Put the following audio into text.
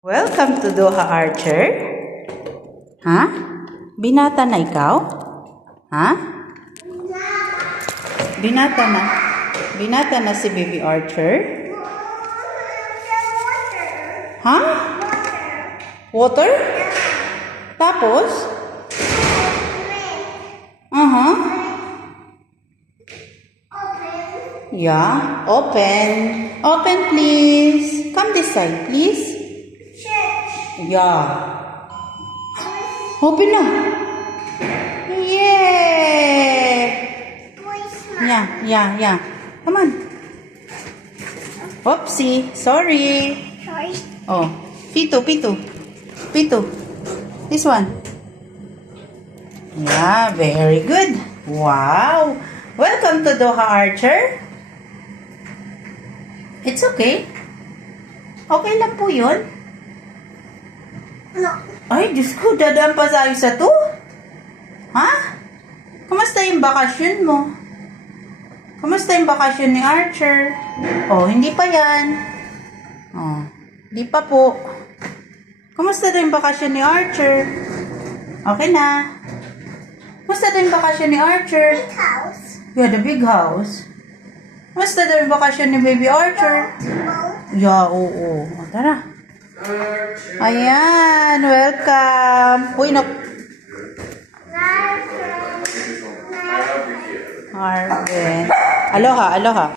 Welcome to Doha Archer. Ha? Binata na ikaw? Ha? Binata na. Binata na si Baby Archer? Ha? Water? Tapos? Yeah, open. Open, please. Come this side, please. Yeah. Open na. Yay! Yeah. Come on. Oopsie. Sorry. Oh, Pito. This one. Yeah, very good. Wow. Welcome to Doha Archer. It's okay. Okay lang po yun. No. Ay, Diyos ko, dadaan pa tayo sa to? Ha? Kamusta yung bakasyon mo? Kamusta yung bakasyon ni Archer? Oh, hindi pa yan. Oh, hindi pa po. Kamusta daw yung bakasyon ni Archer? Okay na. Kamusta daw yung bakasyon ni Archer? Big house. Yeah, the big house. Kamusta daw yung bakasyon ni Baby Archer? Yeah, oo. Oh, tara. Ayan, welcome. Uy, no. Marvin. Aloha.